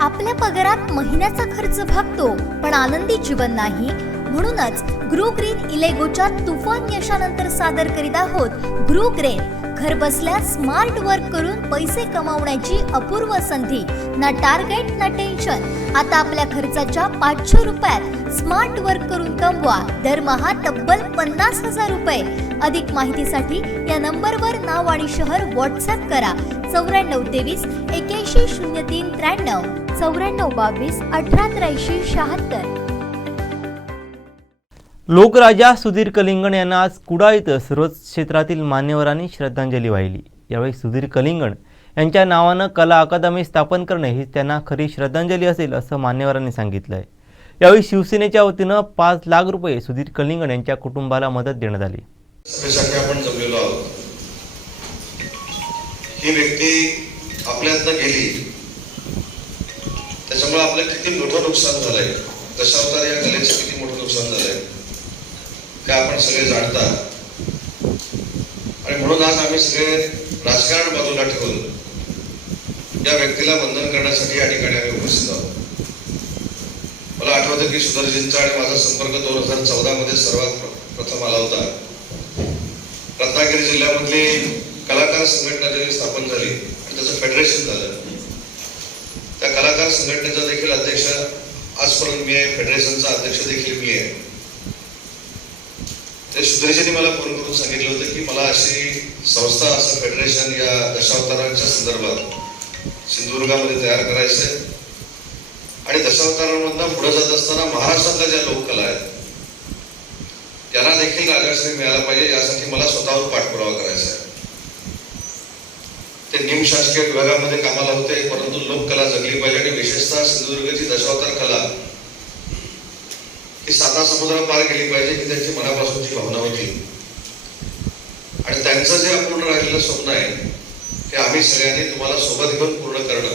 आपल्या पगारात महिन्याचा खर्च भागतो पण आनंदी जीवन नाही। म्हणूनच ग्रो ग्रीन इलेगोच्या तुफान यशानंतर सादर करीत आहोत ग्रो ग्रीन घर बसल्या स्मार्ट वर्क करून पैसे कमावण्याची अपूर्व संधी। ना टार्गेट ना टेन्शन। आता आपल्या खर्चाच्या 500 रुपयात स्मार्ट वर्क करून कमवा दरमहा तब्बल 50,000 रुपये। अधिक माहितीसाठी या नंबरवर नाव आणि शहर व्हॉट्सअप करा 9423 81 03 93 9422 1883 76। लोकराजा सुधीर कलिंगण यांना आज कुडाळ इथं सर्वच क्षेत्रातील मान्यवरांनी श्रद्धांजली वाहिली। यावेळी सुधीर कलिंगण यांच्या नावानं कला अकादमी स्थापन करणे ही त्यांना खरी श्रद्धांजली असेल असं मान्यवरांनी सांगितलंय। यावेळी शिवसेनेच्या वतीनं 5 लाख रुपये सुधीर कलिंगण यांच्या कुटुंबाला मदत देण्यात आली। आपण जमलेलो आहोत। ही व्यक्ती आपल्यातनं गेली त्याच्यामुळे आपलं किती मोठं नुकसान झालंय, दशावतार या कलेचं किती मोठं नुकसान झालंय ते आपण सगळे जाणता। आणि म्हणून आज आम्ही सगळे राजकारण बाजूला ठेवून या व्यक्तीला वंदन करण्यासाठी या ठिकाणी आम्ही उपस्थित आहोत। मला आठवतं की सुधीरजींचा आणि माझा संपर्क 2014 मध्ये सर्वात प्रथम आला होता। रत्नागिरी जिल्ह्यामधली कलाकार संघटना ज्यावेळी स्थापन झाली आणि त्याचं फेडरेशन झालं, त्या कलाकार संघटनेचा देखील अध्यक्ष आजपर्यंत मी आहे, फेडरेशनचा अध्यक्ष देखील मी आहे। ते सुधीरजींनी मला फोन करून सांगितलं होतं की मला अशी संस्था, असं फेडरेशन या दशावतारांच्या संदर्भात सिंधुदुर्गामध्ये तयार करायचंय आणि दशावतारांमधनं पुढे जात असताना महाराष्ट्रातल्या ज्या लोककला आहेत त्यांना देखील राजश्री मिळाला पाहिजे, यासाठी मला स्वतःवर पाठपुरावा करायचा आहे। ते निमशासकीय विभागामध्ये कामाला होते, परंतु लोककला जगली पाहिजे आणि विशेषतः सिंधुदुर्गची दशावतार कला ही 7 समुद्र पार गेली पाहिजे ही त्यांची मनापासूनची भावना होती। आणि त्यांचं जे अपूर्ण राहिलेलं स्वप्न आहे ते आम्ही सगळ्यांनी तुम्हाला सोबत घेऊन पूर्ण करणं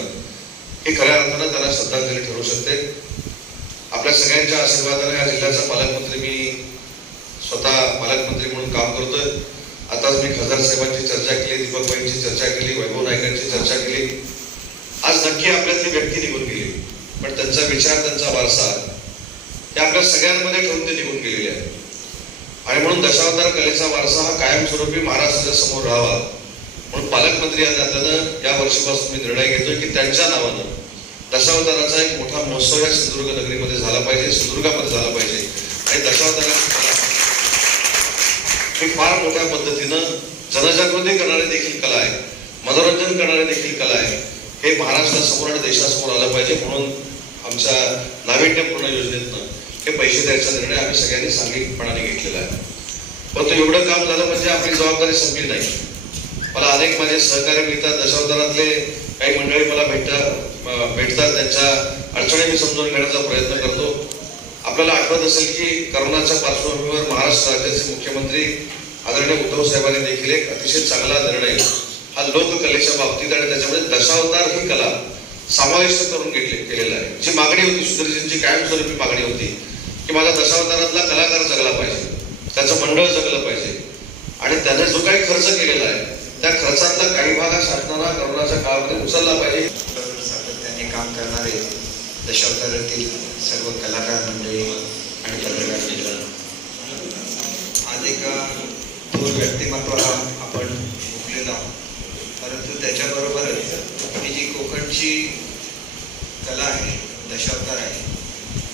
हे खऱ्या अर्थानं त्यांना श्रद्धांजली ठरू शकते। आपल्या सगळ्यांच्या आशीर्वादाने या जिल्ह्याचा पालकमंत्री मी स्वतः पालकमंत्री म्हणून काम करतोय। आताच मी खासदार साहेबांची चर्चा केली, दीपकबाईंची चर्चा केली, वैभव नाईकांची चर्चा केली। आज नक्की आपल्यातली व्यक्ती निघून गेली, पण त्यांचा विचार, त्यांचा वारसा हे आपल्या सगळ्यांमध्ये ठेवून ते निघून गेलेले आहे। आणि म्हणून दशावतार कलेचा वारसा हा कायमस्वरूपी महाराष्ट्राच्या समोर राहावा म्हणून पालकमंत्री या नात्यानं या वर्षीपासून मी निर्णय घेतोय की त्यांच्या नावानं दशावताराचा एक मोठा महोत्सव या सिंधुदुर्ग नगरीमध्ये झाला पाहिजे, सिंधुदुर्गामध्ये झाला पाहिजे। आणि दशावताराची फार मोठ्या पद्धतीनं जनजागृती करणारी देखील कला आहे, मनोरंजन करणारी देखील कला आहे, हे महाराष्ट्रासमोर आणि देशासमोर आलं पाहिजे। म्हणून आमच्या नाविन्यपूर्ण योजनेतनं हे पैसे द्यायचा निर्णय आम्ही सगळ्यांनी सांघिकपणाने घेतलेला आहे। परंतु एवढं काम झालं म्हणजे आपली जबाबदारी संपली नाही। मला अनेक माझे सहकारी मिळतात, दशावतारातले काही मंडळी मला भेटतात, त्यांच्या अडचणी मी समजून घेण्याचा प्रयत्न करतो। आपल्याला आठवत असेल की करोनाच्या पार्श्वभूमीवर महाराष्ट्र राज्याचे मुख्यमंत्री आदरणीय उद्धव साहेबांनी देखील एक अतिशय चांगला निर्णय हा लोककलेच्या बाबतीत आणि त्याच्यामध्ये दशावतार ही कला समाविष्ट करून केलेला आहे। जी मागणी होती, सुधीरजींची कायमस्वरूपी मागणी होती की माझा दशावतारातला कलाकार जगला पाहिजे, त्याचं मंडळ जगलं पाहिजे आणि त्याने जो काही खर्च केलेला आहे त्या खर्चातला काही भाग शासनाला करोनाच्या काळामध्ये उचलला पाहिजे। सातत्याने काम करणारे दशावतारातील सर्व कलाकार मंडळी आणि पत्रकार मित्रांनो, आज एका थोर व्यक्तिमत्वाला आपण मुकलेलो आहोत, परंतु त्याच्याबरोबरच ही जी कोकणची कला आहे, दशावतार आहे,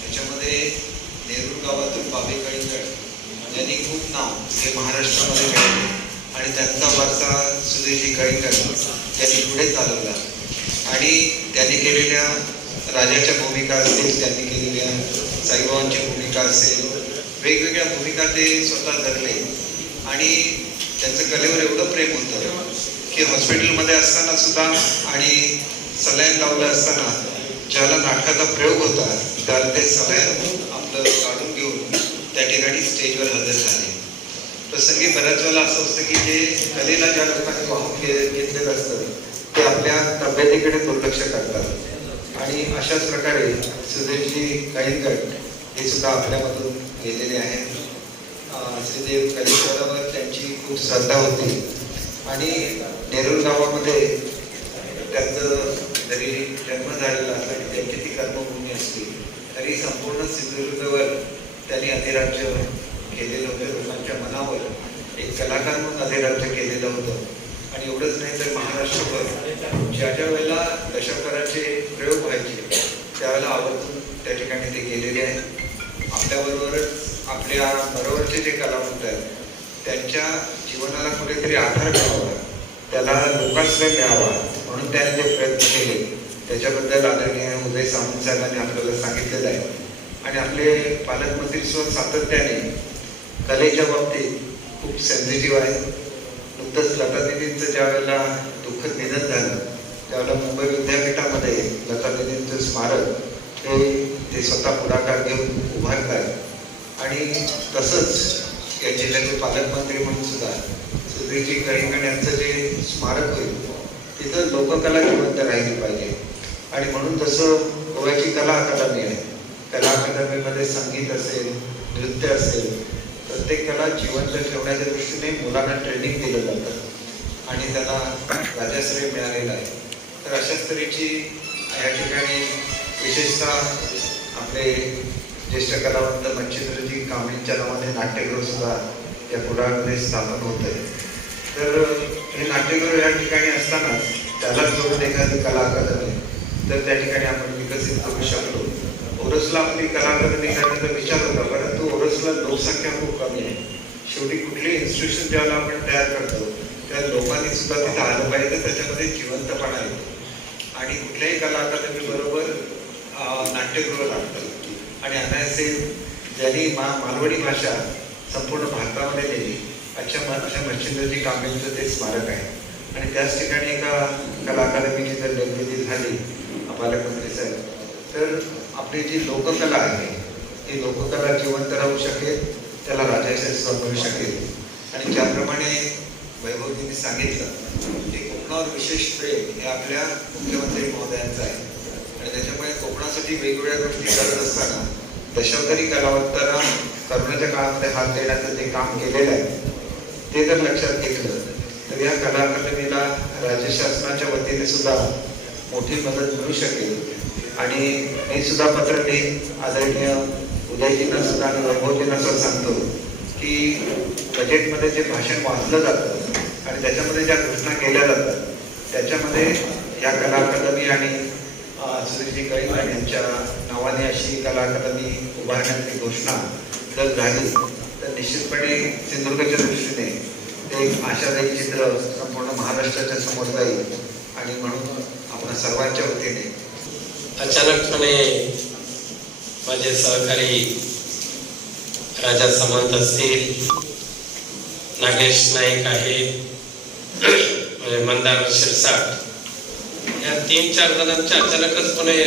त्याच्यामध्ये नेरूर गावातून बाबे कळींगड यांनी खूप नाव हे महाराष्ट्रामध्ये मिळवले आणि त्यांचा वारसा सुधीरजी कळींगड त्यांनी पुढे चालवला आणि त्यांनी केलेल्या राजाच्या भूमिका असतील, त्यांनी केलेल्या साईबाबांची भूमिका असेल, वेगवेगळ्या भूमिका ते स्वतः जगले आणि त्यांचं कलेवर एवढं प्रेम होतं की हॉस्पिटलमध्ये असताना सुद्धा आणि सलाईन लावलं असताना ज्याला नाटकाचा प्रयोग होता त्याला ते सलाईन आपलं काढून घेऊन त्या ठिकाणी स्टेजवर हजर झाले। प्रसंगी बऱ्याच वेळेला असं असतं की जे कलेला ज्या लोकांनी वाहून घेतलेलं असतं ते आपल्या तब्येतीकडे दुर्लक्ष करतात आणि अशाच प्रकारे सुधीरजी कळींगड हे सुद्धा आपल्यामधून गेलेले आहेत। श्रीदेव कलेश्वरावर त्यांची खूप श्रद्धा होती आणि नेरूर गावामध्ये त्यांचं जरी जन्म झालेला असला की त्यांनी संपूर्ण सिंधुदुर्गवर त्यांनी अधिराज्य केलेलं होतं, लोकांच्या मनावर एक कलाकार म्हणून अधिराज्य केलेलं होतं. आणि एवढंच नाही तर महाराष्ट्रभर ज्या ज्या वेळेला दशावताराचे प्रयोग व्हायचे त्यावेळेला आवर्जून त्या ठिकाणी ते गेलेले आहेत. आपल्याबरोबरच आपल्या बरोबरचे जे कलावंत आहेत त्यांच्या जीवनाला कुठेतरी आधार मिळावा, त्याला लोकाश्रय मिळावा म्हणून त्यांनी जे प्रयत्न केले त्याच्याबद्दल आदरणीय उदय सामंत साहेबांनी आपल्याला सांगितलेलं आहे. आणि आपले पालकमंत्री सुद्धा सातत्याने कलेच्या बाबतीत खूप सेन्सिटिव्ह आहे. नुकतंच लता दीदींचं ज्या वेळेला दुःखद निधन झालं त्यावेळेला मुंबई विद्यापीठामध्ये लता दीदींचं स्मारक हे ते स्वतः पुढाकार घेऊन उभारत आहेत. आणि तसंच या जिल्ह्याचे पालकमंत्री म्हणून सुद्धा सुधीरजी कलिंगण यांचं जे स्मारक होईल तिथं लोककला जिवंत राहिली पाहिजे. आणि म्हणून जसं गोव्याची कला अकादमी आहे, कला अकादमीमध्ये संगीत असेल, नृत्य असेल, प्रत्येक कला जिवंत ठेवण्याच्या दृष्टीने मुलांना ट्रेनिंग दिलं जातं आणि त्यांना राजाश्रय मिळालेला आहे. तर अशाच तऱ्हेची या ठिकाणी विशेषतः आपले ज्येष्ठ कलावंत मच्छिंद्रजी कांबळींच्या नावाने नाट्यगृह सुद्धा या कुडाळमध्ये स्थापन होत आहे. तर हे नाट्यगृह या ठिकाणी असतानाच त्याला जोडून एखादी कला अकादमी तर त्या ठिकाणी आपण विकसित करू शकलो. ओरसला आपली कला अकादमी करण्याचा विचार होता, परंतु ओरसला लोकसंख्या खूप कमी आहे. शेवटी कुठली इन्स्टिट्यूशन ज्यावेळेला आपण तयार करतो त्या लोकांनी सुद्धा तिथं आलं पाहिजे, त्याच्यामध्ये जिवंतपणा येतो. आणि कुठल्याही कला अकादमी बरोबर नाट्यगृह लागतं. आणि अनायसे ज्यांनी मालवणी भाषा संपूर्ण भारतामध्ये नेली अशा मच्छिंद्रजी कांबळींचं ते स्मारक आहे. आणि त्याच ठिकाणी एका कला अकादमीची जर निर्मिती झाली पालकमंत्री साहेब, तर आपली जी लोककला आहे ती लोककला जिवंत राहू शकेल, त्याला राजाश्रय मिळू शकेल. आणि ज्याप्रमाणे वैभवजींनी सांगितलं की कोकणावर विशेष प्रेम हे आपल्या मुख्यमंत्री महोदयांचं आहे. आणि त्याच्यामुळे कोकणासाठी वेगवेगळ्या गोष्टी करत असताना दशावतारी कलावंतांना करोनाच्या काळामध्ये हात देण्याचं जे काम केलेलं आहे ते जर लक्षात घेतलं तर या कला अकादमीला राज्य शासनाच्या वतीने सुद्धा मोठी मदत मिळू शकेल. आणि मी सुद्धा पत्र लिहीन आदरणीय उदयजींना सुद्धा आणि वैभवजींना सुद्धा सांगतो की बजेटमध्ये जे भाषण वाचलं जातं आणि त्याच्यामध्ये ज्या घोषणा केल्या जातात त्याच्यामध्ये या कला अकादमी आणि सुधीरजी कलिंगण यांच्या नावाने अशी कला अकादमी उभारण्याची घोषणा जर झाली तर निश्चितपणे सिंधुदुर्गच्या दृष्टीने ते एक आशादायी चित्र संपूर्ण महाराष्ट्राच्या समोर जाईल. आणि म्हणून आपण सर्वांच्या वतीने अचानकपणे माझे सहकारी राजा सामंत असतील, नागेश नाईक आहेत, म्हणजे मंदार शिरसाट या 3-4 जणांचे अचानकच पुणे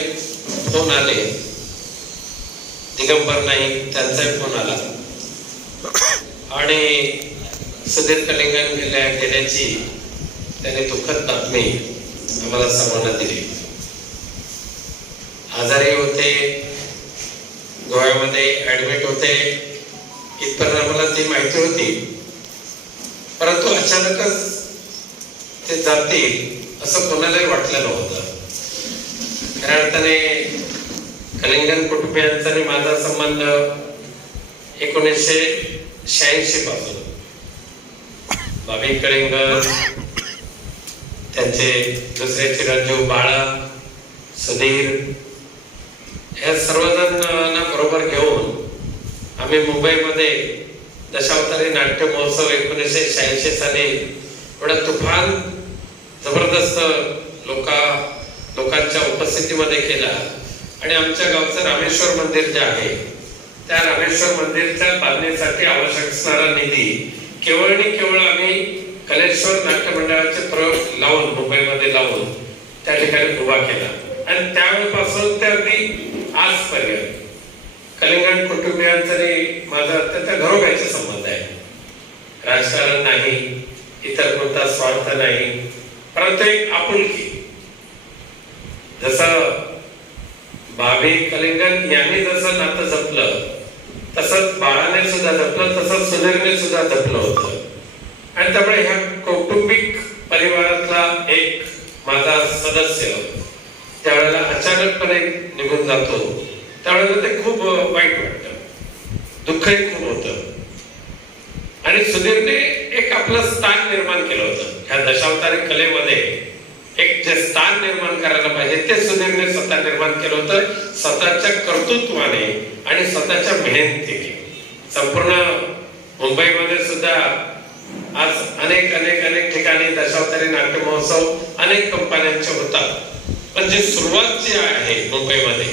फोन आले. दिगंबर नाईक त्यांचाही फोन आला आणि सुधीर कलिंगण गेल्याची त्याने दुःखद बातमी आम्हाला सर्वांना दिली. आजारी होते, गोव्यामध्ये ऍडमिट होते, इथपर्यंत आम्हाला ती माहिती होती. परंतु अचानकच ते जातील असं कोणालाही वाटलं नव्हतं. खऱ्या अर्थाने कलिंगण कुटुंबियांचा आणि माझा संबंध 1986 पासून. बाबी कलिंगण, त्यांचे दुसरे चिरंजीव बाळा, सुधीर या सर्वजणांना बरोबर घेऊन आम्ही मुंबईमध्ये दशावतारी नाट्य महोत्सव 1986 साली एवढा तुफान जबरदस्त लोकांच्या उपस्थितीमध्ये केला. आणि आमच्या गावचं रामेश्वर मंदिर जे आहे त्या रामेश्वर मंदिरच्या बांधणीसाठी आवश्यक असणारा निधी केवळ आणि केवळ आम्ही कलेश्वर नाट्य मंडळाचे प्रयोग लावून मुंबईमध्ये लावून त्या ठिकाणी उभा केला. आणि त्यावेळेपासून ते अगदी आजपर्यंत कलिंगण कुटुंबियांचा माझा अत्यंत घरोघाईचा संबंध आहे. राजकारण नाही, इतर कोणता स्वार्थ नाही, परंतु एक आपुलकी. जसं बाबी कलिंगण यांनी जसं नातं जपलं तसंच बाळाने सुद्धा जपलं, तसंच सुधीरने सुद्धा जपलं होतं. आणि त्यामुळे ह्या कौटुंबिक परिवारातला एक माझा सदस्य त्यावेळेला अचानकपणे निघून जातो त्यावेळेला ते खूप वाईट वाटतं, दुःखही खूप होतं. आणि सुधीरने एक आपलं स्थान निर्माण केलं होतं ह्या दशावतारी कलेमध्ये. एक जे स्थान निर्माण करायला पाहिजे ते सुधीरने स्वतः निर्माण केलं होतं, स्वतःच्या कर्तृत्वाने आणि स्वतःच्या मेहनतीने. संपूर्ण मुंबईमध्ये सुद्धा आज अनेक अनेक अनेक ठिकाणी दशावतारी नाट्य महोत्सव अनेक कंपन्यांचे होतात, पण जी सुरुवात जी आहे मुंबईमध्ये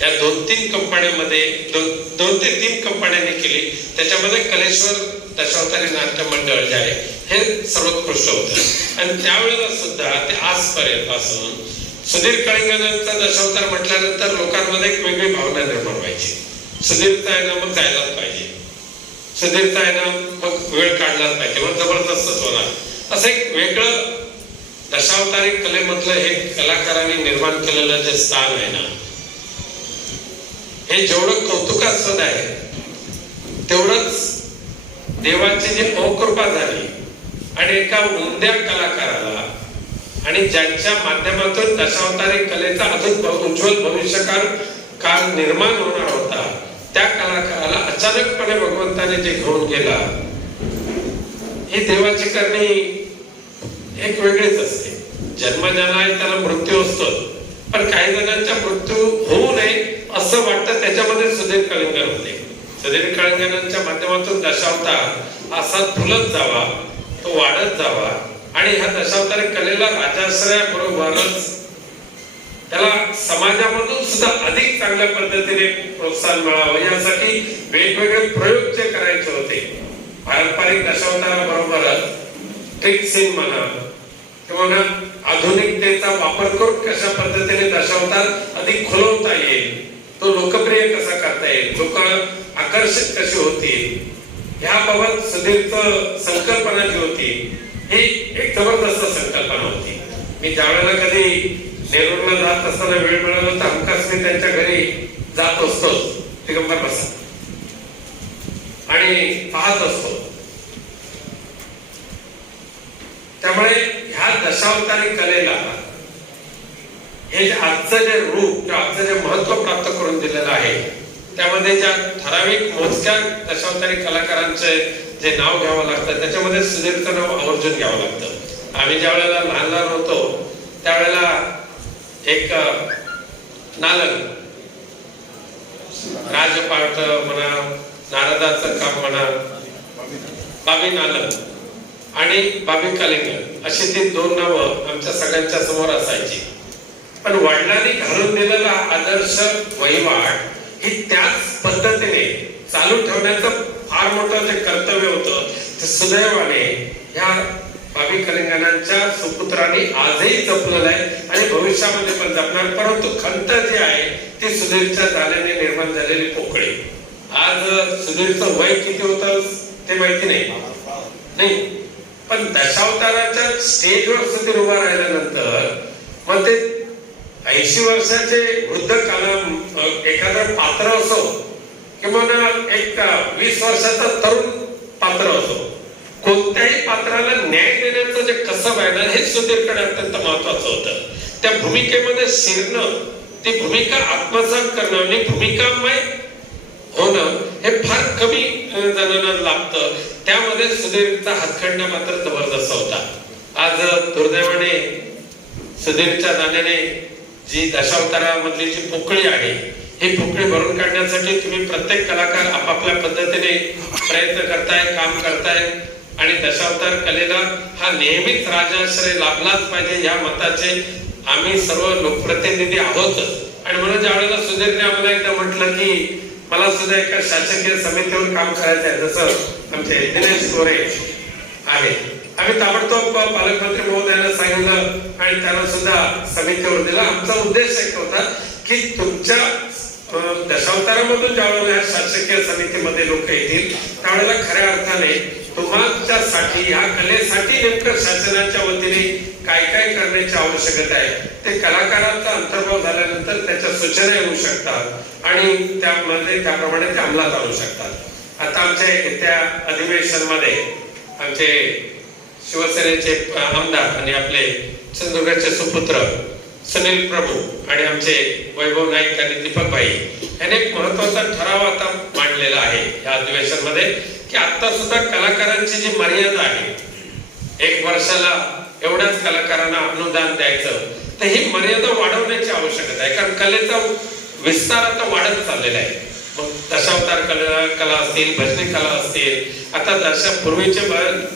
या 2-3 कंपन्यांमध्ये 2 ते 3 कंपन्यांनी केली. त्याच्यामध्ये कलेश्वर दशावतारी नाट्य मंडळ जे आहे हे सर्वोत्कृष्ट होतं. आणि त्यावेळेला सुद्धा ते आजपर्यंत पासून सुधीर कलिंगनांचा दशावतार म्हटल्यानंतर लोकांमध्ये एक वेगळी भावना निर्माण व्हायची. सुधीरचा आहे ना मग जायलाच पाहिजे, सुधीरचा आहे ना मग वेळ काढलाच पाहिजे, मग जबरदस्तच होणार, असं एक वेगळं दशावतारी कलेमधलं हे कलाकारांनी निर्माण केलेलं जे स्थान आहे ना, हे जेवढं कौतुकास्पद आहे तेवढंच देवाची जी अकृपा झाली आणि एका उमद्या कलाकाराला आणि ज्यांच्या माध्यमातून दशावतारी कलेचा अजून उज्ज्वल भविष्यकाळ काळ निर्माण होणार होता, त्या कलाकाराला अचानकपणे भगवंताने जे घेऊन गेला, ही देवाची करणी एक वेगळीच असते. जन्मजाना त्याला मृत्यू असतो, पण काही जणांचा मृत्यू होऊ नये असं वाटतं, त्याच्यामध्ये सुधीर कलिंगन होते. सुधीर कलिंगनांच्या माध्यमातून दशावतार असा फुलत जावा, तो वाढत जावा आणि ह्या दशावतारी कलेला राजाश्रयाबरोबरच त्याला समाजामधून सुद्धा अधिक चांगल्या पद्धतीने प्रोत्साहन मिळावं यासाठी वेगवेगळे प्रयोग जे करायचे होते. पारंपरिक दशावताराबरोबरच ट्रिक सीन म्हणा किंवा आधुनिकतेचा वापर करून कशा पद्धतीने दशावतार अधिक खुलवता येईल, तो लोकप्रिय कसा करता येईल, लोक आकर्षित कशी होतील, ह्याबाबत सुधीरचं संकल्पना जी होती ही एक जबरदस्त संकल्पना होती. मी ज्यावेळेला कधी नेरूरला जात असताना वेळ मिळाला तर हमखास मी त्यांच्या घरी जात असतो, दिगंबर प्रसाद, आणि पाहत असतो. त्यामुळे ह्या दशावतारी कलेला हे जे आजचं जे रूप किंवा आजचं जे महत्व प्राप्त करून दिलेलं आहे, त्यामध्ये ज्या ठराविक मोजक्या दशावतारी कलाकारांचे जे नाव घ्यावं लागतं त्याच्यामध्ये सुधीरचं नाव आवर्जून घ्यावं लागतं. आम्ही ज्या वेळेला लहान लहान होतो त्यावेळेला एक नालन, राजपाट म्हणा, नारदाचं काम म्हणा, बाबी नालन आणि बाबी कलिंगन अशी ती 2 नावं आमच्या सगळ्यांच्या समोर असायची. पण वडिलांनी घालून दिलेला आदर्श वहिवाट ही त्याच पद्धतीने चालू ठेवण्याचं फार मोठं जे कर्तव्य होतं ते सुदैवाने ह्या बाबी कलिंगनांच्या सुपुत्रांनी आजही जपलेलं आहे आणि भविष्यामध्ये पण जपणार. परंतु खंत जी आहे ती सुधीरच्या झाल्याने निर्माण झालेली पोकळी. आज सुधीरचं वय किती होतं ते माहिती नाही, पण दशावताराच्या स्टेजवर सुधीर उभा राहिल्यानंतर मग ते 80 वर्षाचे वृद्ध काल एखादं पात्र असो किंवा एक 20 वर्षाचा तरुण पात्र असो, कोणत्याही पात्राला न्याय देण्याचं जे कसब आहे ना, हे सुधीरकडे अत्यंत महत्वाचं होतं. त्या भूमिकेमध्ये शिरणं, ती भूमिका आत्मसात करणं आणि भूमिकामय होणं हे फार कमी जणांना लागतं. त्यामध्ये सुधीरचा हातखंडा मात्र जबरदस्त होता. आज दुर्दैवाने सुधीरच्या जाण्याने जी दशावतारामधली जी पोकळी आहे, ही पोकळी भरून काढण्यासाठी तुम्ही प्रत्येक कलाकार आपापल्या पद्धतीने प्रयत्न करताय, काम करताय आणि दशावतार कलेला हा नेहमीच राजाश्रय लाभलाच पाहिजे या मताचे आम्ही सर्व लोकप्रतिनिधी आहोतच. आणि म्हणून ज्या वेळेला सुधीरने आम्हाला एकदा म्हटलं की मला सुद्धा एका शासकीय समितीवर काम करायचं आहे, जसं आमचे दिनेश गोरे आहे, आम्ही ताबडतोब पालकमंत्री महोदयांना सांगितलं आणि त्यांना सुद्धा समितीवर दिला. आमचा उद्देश एक होता की तुमच्या दशावतारामधून ज्यावेळेला शासकीय समितीमध्ये लोक येतील त्यावेळेला खऱ्या अर्थाने तुमच्यासाठी ह्या कलेसाठी नेमकं शासनाच्या वतीने काय काय करण्याची आवश्यकता आहे ते कलाकारांचा अंतर्भाव झाल्यानंतर त्याच्या सूचना येऊ शकतात आणि त्यामध्ये त्याप्रमाणे ते अंमलात आणू शकतात. आता आमच्या येत्या अधिवेशनमध्ये आमचे शिवसेनेचे आमदार आणि आपले सिंधुदुर्गचे सुपुत्र सुनील प्रभू आणि आमचे वैभव नाईक आणि दीपक भाई यांनी एक महत्वाचा ठराव आता मांडलेला आहे या अधिवेशनामध्ये की आता सुद्धा कलाकारांची जी मर्यादा आहे 1 वर्षाला एवढ्याच कलाकारांना अनुदान द्यायचं, तर ही मर्यादा वाढवण्याची आवश्यकता आहे. कारण कलेचा विस्तार आता वाढत चाललेला आहे. मग दशावतार कला असतील, भजनी कला असतील, आता पूर्वीचे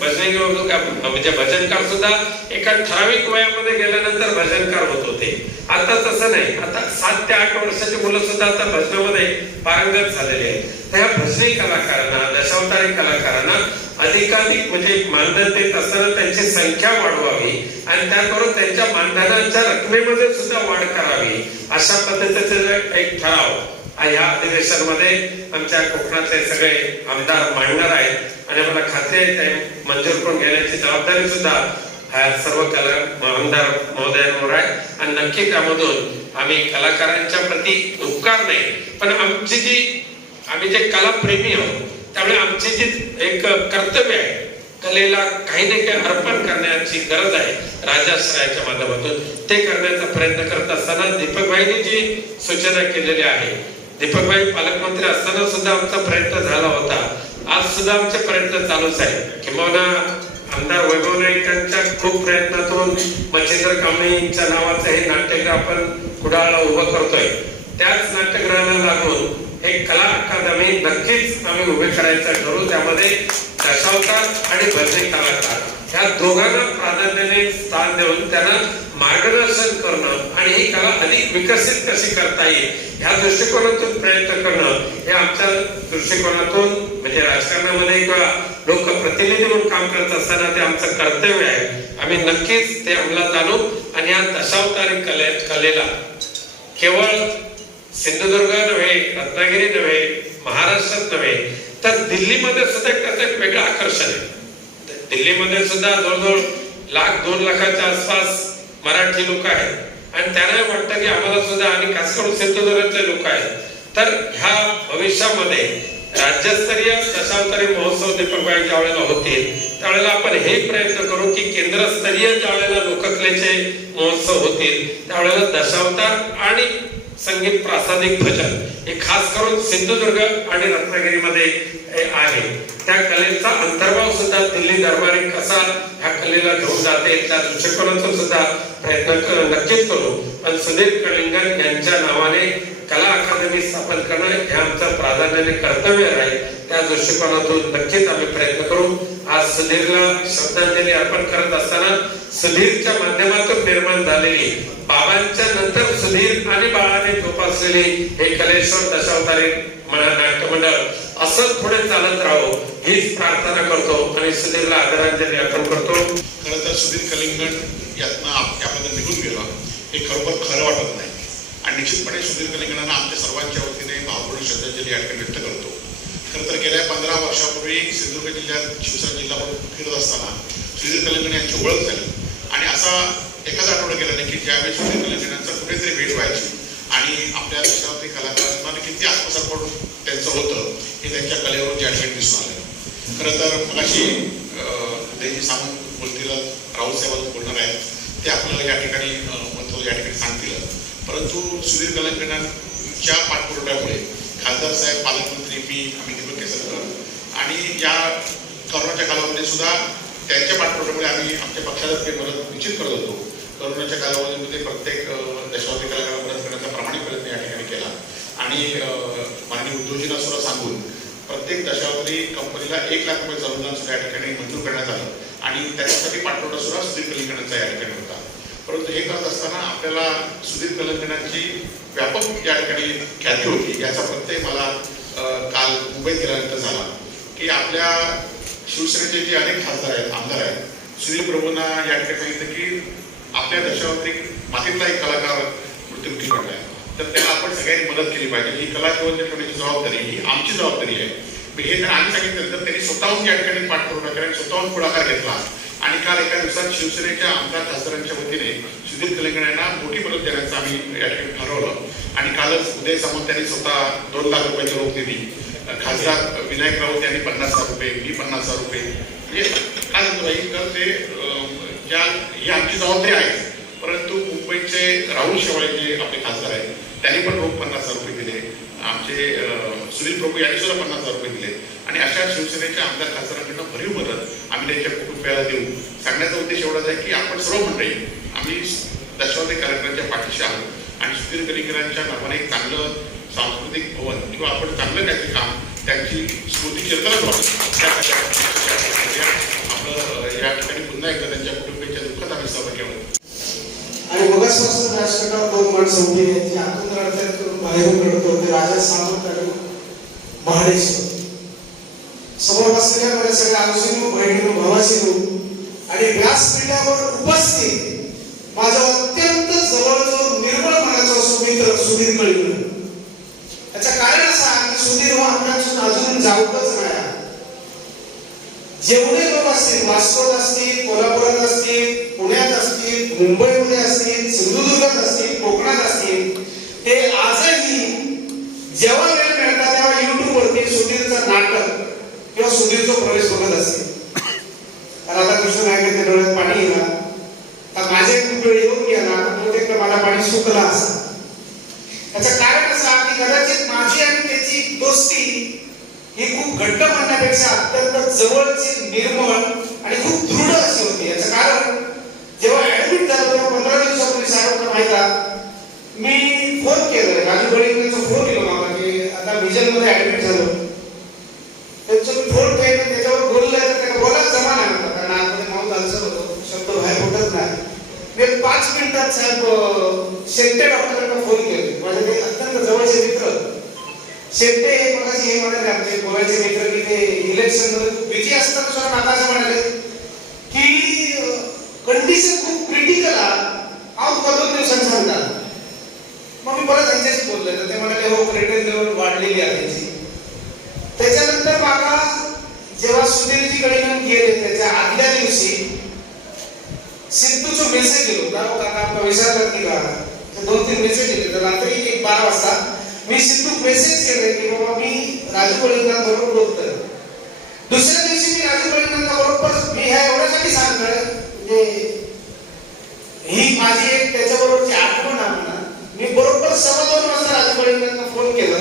भजनी म्हणजे भजनकार सुद्धा एका ठराविक वयामध्ये गेल्यानंतर भजनकार होत होते. आता तसं नाही. आता 7 ते 8 वर्षाची मुलं सुद्धा आता भजनामध्ये पारंगत झालेली आहेत. तर ह्या भजनी कलाकारांना, दशावतारी कलाकारांना अधिकाधिक म्हणजे मानधन देत असताना त्यांची संख्या वाढवावी आणि त्याबरोबर त्यांच्या मानधनाच्या रकमेमध्ये सुद्धा वाढ करावी, अशा पद्धतीचा एक ठराव या अधिवेशनामध्ये आमच्या कोकणातले सगळे आमदार मांडणार आहेत आणि मला खात्री आहे ते मंजूर करून घेण्याची जबाबदारी सुद्धा सर्व आमदार महोदयांवर आहे. आणि नक्की त्यामधून आम्ही कलाकारांच्या प्रति उपकार नाही, पण आम्ही जे कलाप्रेमी आहोत त्यामुळे आमची जी एक कर्तव्य आहे, कलेला काही ना काही अर्पण करण्याची गरज आहे राजाश्रयाच्या माध्यमातून, ते करण्याचा प्रयत्न करत असताना दीपकभाईंनी जी सूचना केलेली आहे, दीपकभाई पालकमंत्री असताना सुद्धा आमचा प्रयत्न झाला होता, आज सुद्धा आमचे प्रयत्न चालूच आहे. किंबहुना आमदार वैभव नाईकांच्या खूप प्रयत्नातून मच्छिंद्र कांबळेंच्या नावाचं हे नाट्यगृह आपण कुडाळला उभं करतोय. त्याच नाट्यगृहाला लागून एक कला अकादमी नक्कीच आम्ही उभे करायचं ठरवू. त्यामध्ये दशावतार आणि भजनी कलाकार ह्या दोघांना प्राधान्याने स्थान देऊन त्यांना मार्गदर्शन करणं आणि ही कला अधिक विकसित कशी करता येईल ह्या दृष्टिकोनातून प्रयत्न करणं हे आमच्या दृष्टिकोनातून म्हणजे राजकारणामध्ये किंवा लोकप्रतिनिधी म्हणून काम करत असताना ते आमचं कर्तव्य आहे. आम्ही नक्कीच ते अंमलात आणू आणि या दशावतारी कलेला केवळ सिंधुदुर्ग नव्हे, रत्नागिरी नव्हे, महाराष्ट्रात नव्हे, तर दिल्लीमध्ये सुद्धा त्याचं एक वेगळं आकर्षण आहे. दिल्लीमध्ये सुद्धा जवळजवळ 1,00,000-2 लाखाच्या आसपास मराठी लोक आहेत आणि त्यांना वाटतं की आम्हाला सुद्धा आणि खास करून सिंधुदुर्गातले लोक आहेत. तर ह्या भविष्यामध्ये राज्यस्तरीय दशावतारी महोत्सव दीपकभाई ज्या वेळेला होतील त्यावेळेला आपण हे प्रयत्न करू की केंद्रस्तरीय ज्या वेळेला लोककलेचे महोत्सव होतील त्यावेळेला दशावतार आणि संगीत प्रासादिक भजन हे खास करून सिंधुदुर्ग आणि रत्नागिरीमध्ये आहे. त्या कलेचा अंतर्भाव सुद्धा दिल्ली दरबारी कसा ह्या कलेला घेऊन जाते त्या दृष्टिकोनातून सुद्धा प्रयत्न नक्कीच करू. पण सुधीर कलिंगण यांच्या नावाने कला अकादमी स्थापन करणं हे आमचं प्राधान्याने कर्तव्य राहील. त्या दृष्टिकोनातून नक्कीच आम्ही प्रयत्न करू. आज सुधीरला श्रद्धांजली अर्पण करत असताना सुधीरच्या माध्यमातून निर्माण झालेली बाबांच्या नंतर सुधीर आणि बाळाने जोपासलेली हे कलेश्वर दशावतारी नाट्य मंडळ असं पुढे चालत राहो हीच प्रार्थना करतो आणि सुधीरला आदरांजली अर्पण करतो. खरं तर सुधीर कलिंगण यातनं आपल्याबद्दल निघून गेलं हे खरोखर खरं वाटत नाही आणि निश्चितपणे सुधीर कलिंगणांना आमच्या सर्वांच्या वतीने भावपूर्ण श्रद्धांजली या ठिकाणी व्यक्त करतो. खरं तर गेल्या 15 वर्षापूर्वी सिंधुदुर्ग जिल्ह्यात शिवसेना जिल्हा फिरत असताना सुधीर कलिंगण यांची ओळख झाली आणि असा एकाच आठवडा गेला नाही की ज्यावेळी सुधीर कलिंगण यांचा कुठेतरी भेट व्हायची आणि आपल्या देशावरती कलाकारांना किती आत्मसमर्पण त्यांचं होतं हे त्यांच्या कलेवरून या ठिकाणी दिसून आलं. खरं तर मगाशी उदयजी सामंत बोलतील, राहुल साहेब बोलणार आहेत, ते आपल्याला या ठिकाणी महत्त्व या ठिकाणी सांगतील. परंतु सुधीर कलिंगणांच्या पाठपुराव्यामुळे खासदार साहेब, पालकमंत्री, आम्ही दीपक केसरकर आणि या कोरोनाच्या कालावधीमध्ये सुद्धा त्यांच्या पाठपुराव्यामुळे आम्ही आमच्या पक्षातर्फे मदत निश्चित करत होतो. कोरोनाच्या कालावधीमध्ये प्रत्येक दशावतारी कलाकारांना मदत करण्याचा प्रामाणिक प्रयत्न या ठिकाणी केला आणि माननीय उद्योजींना सुद्धा सांगून प्रत्येक दशावतारी कंपनीला 1 लाख रुपये अनुदान सुद्धा या ठिकाणी मंजूर करण्यात आलं आणि त्याच्यासाठी पाठपुरावा सुद्धा सुधीर कलिंगणांचा या ठिकाणी होता. परंतु हे करत असताना आपल्याला सुधीर कलिंगणांची व्यापक या ठिकाणी ख्याती होती याचा प्रत्यय मला काल मुंबईत गेल्यानंतर झाला की आपल्या शिवसेनेचे जे अनेक खासदार आहेत, आमदार आहेत, सुधीर प्रभूंना या ठिकाणी सांगितलं की आपल्या दशावतारी मातीतला एक कलाकार मृत्युमुखी पडलाय तर त्याला आपण सगळ्यांनी मदत केली पाहिजे. ही कला जिवंत ठेवण्याची जबाबदारी ही आमची जबाबदारी आहे. हे जर आम्ही सांगितलं त्यांनी स्वतःहून या ठिकाणी पाठपुरावा केला, स्वतःहून पुढाकार घेतला आणि काल एका दिवसात शिवसेनेच्या आमदार खासदारांच्या वतीने सुधीर कलिंगण यांना मोठी मदत देण्याचं आम्ही या ठिकाणी ठरवलं आणि कालच उदय सामंत यांनी स्वतः 2 लाख रुपयाची रोख दिली. खासदार विनायक राऊत यांनी 50,000 रुपये, मी 50,000 रुपये. म्हणजे काय म्हणतो भाई तर ते ही आमची जबाबदारी आहे. परंतु मुंबई मुंबईचे राहुल शेवाळे जे आपले खासदार आहेत त्यांनी पण रोख 50,000 रुपये दिले. आमचे सुनील प्रभू यांनी सुद्धा 50,000 रुपये दिले. आणि अशा शिवसेनेच्या आमदार खासदारांकडून भरीव मदत आम्ही त्यांच्या कुटुंबियाला देऊ. सांगण्याचा उद्देश एवढाच आहे की आपण सर्व मंडळी आम्ही दशावतारी कार्यक्रमाच्या पाठीशी आहोत आणि सुधीर कलिंगरांच्या नावाने एक चांगलं सांस्कृतिक भवन किंवा आपण चांगलं काहीतरी काम त्यांची स्मृती कीर्तनात व्हावं आपलं या ठिकाणी पुन्हा एकदा त्यांच्या कुटुंबियांच्या दुःखात आम्ही सहभागी आहोत. आणि मगासपासून राजकारणावर 2 माणसं उभी आहेत जी आतून रडतात करून बाहेरून रडत होते. राजा सामंत आणि महाडेश्वर समोर बसलेल्या माझ्या सगळ्या आमसीनू बहिणीनू भावासीनू आणि व्यासपीठावर उपस्थित माझा अत्यंत जवळजवळ निर्मळ मनाचा सुमित्र सुधीर कलिंगण. याचं कारण असं की सुधीर हा आपल्यापासून अजून जाऊकच नाही. जेवढे लोक असतील मॉस्कोत असतील, कोल्हापुरात असतील, पुण्यात असतील, मुंबईमध्ये असतील, सिंधुदुर्गात असतील, कोकणात असतील, ते आजही जेव्हा वेळ मिळतात तेव्हा युट्यूब वरती सुधीरचं नाटक किंवा सुधीरचा प्रवेश बघत असतील. राधाकृष्ण नायकांच्या डोळ्यात पाणी येणार तर माझे खूप वेळ येऊन गेला बहुतेक मला पाणी सुकलं असं. याचं कारण असं की कदाचित माझी आणि त्याची दोस्ती ही खूप घट्ट म्हणण्यापेक्षा अत्यंत जवळची, निर्मळ आणि खूप दृढ अशी होती. याचं कारण जेव्हा ऍडमिट झालो तेव्हा 15 दिवसापूर्वी साहेबांना माहिती मी फोन केलं, राजू कलिंगणचा फोन केला मला की आता विजन मध्ये ऍडमिट झालो. त्यांचा मी फोन केला, त्याच्यावर बोललं तर त्याला बोलायला जमा नाही होता कारण आतमध्ये माऊथ आन्सर होतो, शब्द बाहेर फुटत नाही. मी 5 मिनिटात साहेब शेट्टे डॉक्टरांना फोन केले. माझे ते अत्यंत जवळचे मित्र शेट्टे हे मगाशी हे म्हणाले आमचे गोव्याचे मित्र की ते इलेक्शन मध्ये खूप बिझी असतात. सुद्धा नाताचे म्हणाले की कंडिशन खूप क्रिटिकल आहे 2 दिवसांनी सांगतात. मग मी परत त्यांच्याशी बोलले तर ते म्हणाले हो क्रिटिकल लेवल वाढलेली आहे त्यांची. त्याच्यानंतर मला जेव्हा सुधीरजी कलिंगण गेले त्याच्या आदल्या दिवशी सिद्धूचा मेसेज येतो काका आपला विचारतात की का 2-3 मेसेज येते. तर रात्री 1-12 वाजता मी सिद्धू मेसेज केले की बाबा मी राजू कलिंगणाबरोबर बोलतोय. दुसऱ्या दिवशी मी राजू कलिंगणाबरोबर मी ह्या एवढ्यासाठी सांगतोय म्हणजे ही माझी एक त्याच्याबरोबरची आठवण आहे म्हणा. मी बरोबर 2:15 वाजता राजू कलिंगणांना फोन केला.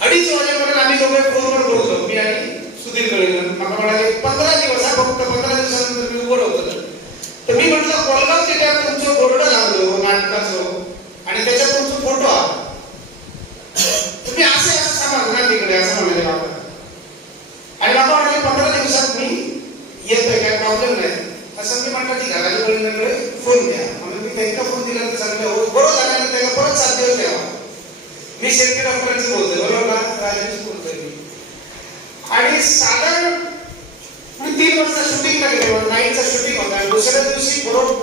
2:30 वाजेपर्यंत आम्ही दोघे फोनवर बोलतो मी आणि सुधीर कलिंगण. मला म्हणाले 15 दिवस फक्त 15 दिवसानंतर मी उभं होतो. तर मी म्हटलं कोलगाव थिएटर तुमचं बोर्ड लागलो नाटकाचं आणि त्याच्यात तुमचा फोटो आला. तुम्ही असे असं समजणार तिकडे असं म्हणाले बाबा. आणि बाबा म्हणाले 15 दिवसात मी येतोय काय प्रॉब्लेम नाही असं. मी म्हटलं ठीक आहे राजू कलिंगणकडे फोन द्या. म्हणून मी त्यांना फोन दिल्यानंतर सांगितलं हो बरोबर झाल्यानंतर त्याला परत 7 दिवस द्यावा. मी शेट्टी डॉक्टरांशी बोलतोय बरोबर ना राजांशी बोलतोय मी. आणि साधारण मी 3 वाजता शूटिंगला गेलो. नाईटचा शूटिंग होता. दुसऱ्या दिवशी बरोबर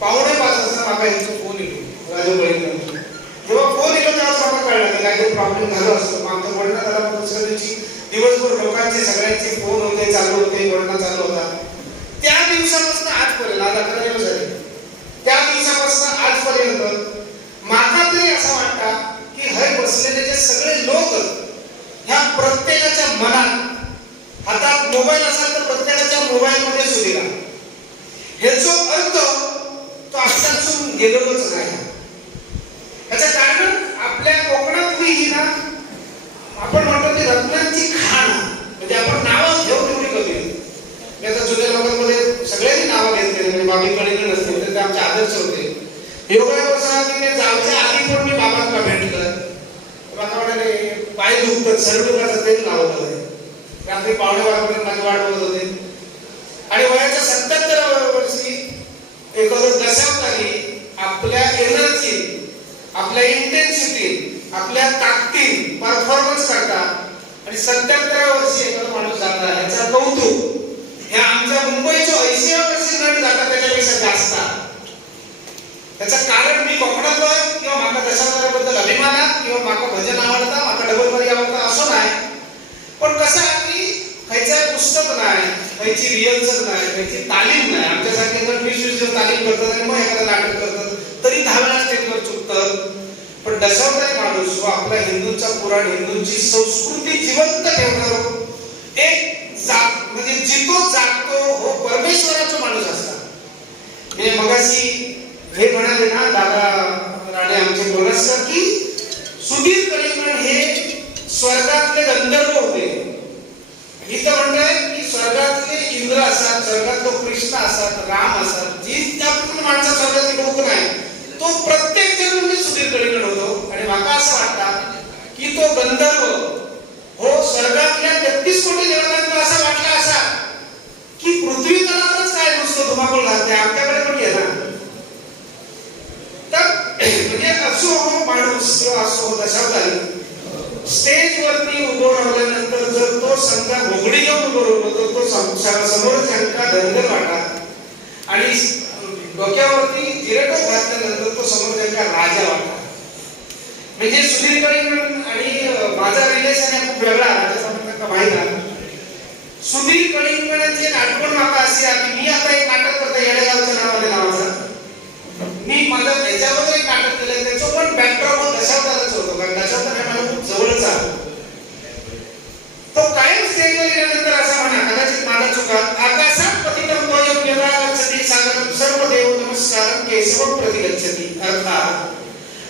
4:45 वाजता माझा यांचा फोन येतो राजू कलिंगण. जेव्हा फोन येतो तेव्हा मला कळलं की काहीतरी प्रॉब्लेम झाला असतो. आमचं बोलणं झाला. दुसऱ्या दिवशी दिवसभर लोकांचे सगळ्यांचे फोन होते चालू होते बोलणं चालू होता. त्या दिवसापासून आजपर्यंत आज 11 दिवस झाले. त्या दिवसापासून आजपर्यंत मला तरी असं वाटतं की हे बसलेले जे सगळे लोक ह्या प्रत्येकाच्या मनात हातात मोबाईल असेल तर प्रत्येकाच्या मोबाईल मध्ये सुविधा ह्याचा अर्थ तो आजपासून गेलेलोच नाही. याचं कारण आपल्या कोकणातली ही ना आपण म्हणतो की रत्नांची खाण म्हणजे आपण नावं घेऊन एवढी कमी आहे. मी आता जुन्या लोकांमध्ये सगळ्यांनी नावं घेतलेली म्हणजे बाबी कलिंगण असतील तर ते आमचे आदर्श होते. योगायोगाने जायच्या आधी पण मी बाबांना भेटलं. मला म्हणाले पाय दुखतात सर्वकाचं तेल लावलं. रात्री 11:15 माझी वाट बघत होते. आणि वयाच्या 77व्या वर्षी एखादं दशावतारी आपल्या एनर्जी आपल्या इंटेन्सिटी आपल्या ताकदीत परफॉर्मन्स करतात आणि 77व्या वर्षी एखादा माणूस जाता याचा कौतुक हे आमच्या मुंबईच्या 80व्या वर्षी नट जातात त्याच्यापेक्षा जास्त. त्याचं कारण मी कोकणातलो किंवा माका दशावताराबद्दल अभिमानात किंवा माका भजन आवडता माका डबलबारी आवडता असं नाही. पण कसं आहे की खायचं पुस्तक नाही खायची रिहर्सल नाही खायची तालीम नाही. आमच्यासारखे जर 20-20 दिवस तालीम करतात आणि मग एखादं नाटक करतात तरी 10 वेळा स्टेजवर चुकतात. पण दशावतारी माणूस व आपल्या हिंदूंचा पुराण हिंदूंची संस्कृती जिवंत ठेवणारा एक म्हणजे जितो जागतो हो परमेश्वराचा माणूस असता. हे मगाशी हे म्हणाले ना दादा राणे आमचे बोलसकर की सुधीर कलिंगण हे स्वर्गातले गंधर्व होते. इथं म्हणताय की स्वर्गातले इंद्र असतात, स्वर्गातलो कृष्ण असतात, राम असतात, जी त्या माणसा स्वर्गातली लोक नाही तो प्रत्येक जण म्हणजे सुधीर कलिंगण होतो. आणि मला असं वाटतं की तो गंधर्व हो स्वर्गातल्या 33 कोटी देवतांना असा वाटला असा की पृथ्वी तलावरच काय नुसतं धुमाकूळ घालते आमच्याकडे पण गेला तर म्हणजे असो हो माणूस किंवा असो हो दशावतारी स्टेज वरती उभं राहिल्यानंतर जर तो संघ घोगडी घेऊन उभं राहिलो तर तो समोर शंका धनगर वाटा आणि डोक्यावरती जिरेटो घातल्यानंतर तो समोर शंका राजा वाटा. म्हणजे सुधीर कलिंगण आणि माझा रिलेशन खूप वेगळा त्याचा माहित आहे. सुधीर कलिंगणाची आठवण माका अशी आहे की मी आता एक नाटक करतो येडेगावच्या नावाचा मी माझा त्याच्यावर एक नाटक केलं त्याचं पण बॅकग्राऊंड दशावतारच होतो कारण दशावतार हे मला खूप जवळचा तो कायम स्टेजवर गेल्यानंतर असा म्हणा कदाचित माझा चुका आकाशात पतितम त्वयं यदा गच्छति सागरं सर्वदेव नमस्कारं केशवं प्रतिगच्छति. अर्थात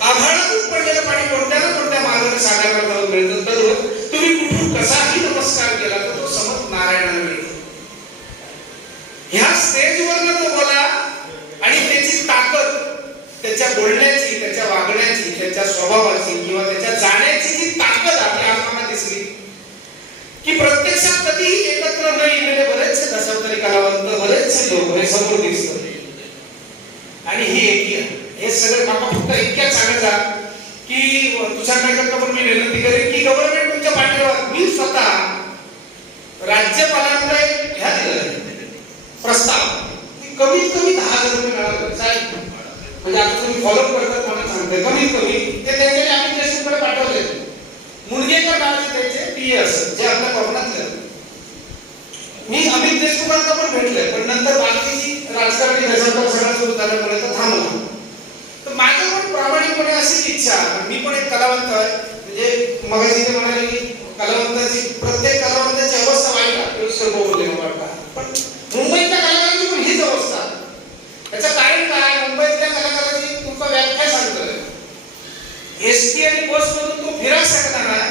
आभाळातून पडलेलं पाणी कोणत्या ना कोणत्या मार्गाने सागराला जाऊन मिळतं तर तुम्ही कुठून कसाही नमस्कार केला तर तो समर्थ नारायणाला मिळतो. ह्या स्टेजवर तो बोला आणि त्याची ताकद त्याच्या बोलण्याची त्याच्या वागण्याची त्याच्या स्वभावाची किंवा त्याच्या जाण्याची जी ताकद आपल्या आत्माला दिसली की प्रत्यक्षात कधीही एकत्र न येणारे बरेचसे दशावतारी कलावंत बरेचसे लोक हे समोर दिसतात आणि ही एकी आहे. हे सगळं मला फक्त इतक्याच सांगायचा की तुषार नाईकांना पण मी विनंती करेन की गव्हर्नमेंट तुमच्या पाठीवर मी स्वतः राज्यपालांकडे ह्या दिलं प्रस्ताव की कमीत कमी 10,000 रुपये मिळाले साहेब म्हणजे आता तुम्ही फॉलो करतात मला सांगते कमीत कमी ते त्यांच्याकडे आम्ही देशमुखकडे पाठवले मुनगेकर नावाचे त्याचे पीएस जे आपल्या कोकणातले मी अमित देशमुखांना पण भेटले पण नंतर बाकीची राजकारणी दशावतार सगळा सुरू झाल्यामुळे तर थांबला. तर माझं पण प्रामाणिकपणे अशी इच्छा मी पण एक कलावंत आहे म्हणजे मगाशी ते म्हणाले की कलावंताची प्रत्येक कलावंताची अवस्था वाईट आहे बोलले पण मुंबईतल्या कलाकारांची पण हीच अवस्था त्याचं कारण काय मुंबईतल्या कलाकाराची तुमचा व्याख्या सांगतोय एसटी आणि बस मधून तो फिरा शकणार नाही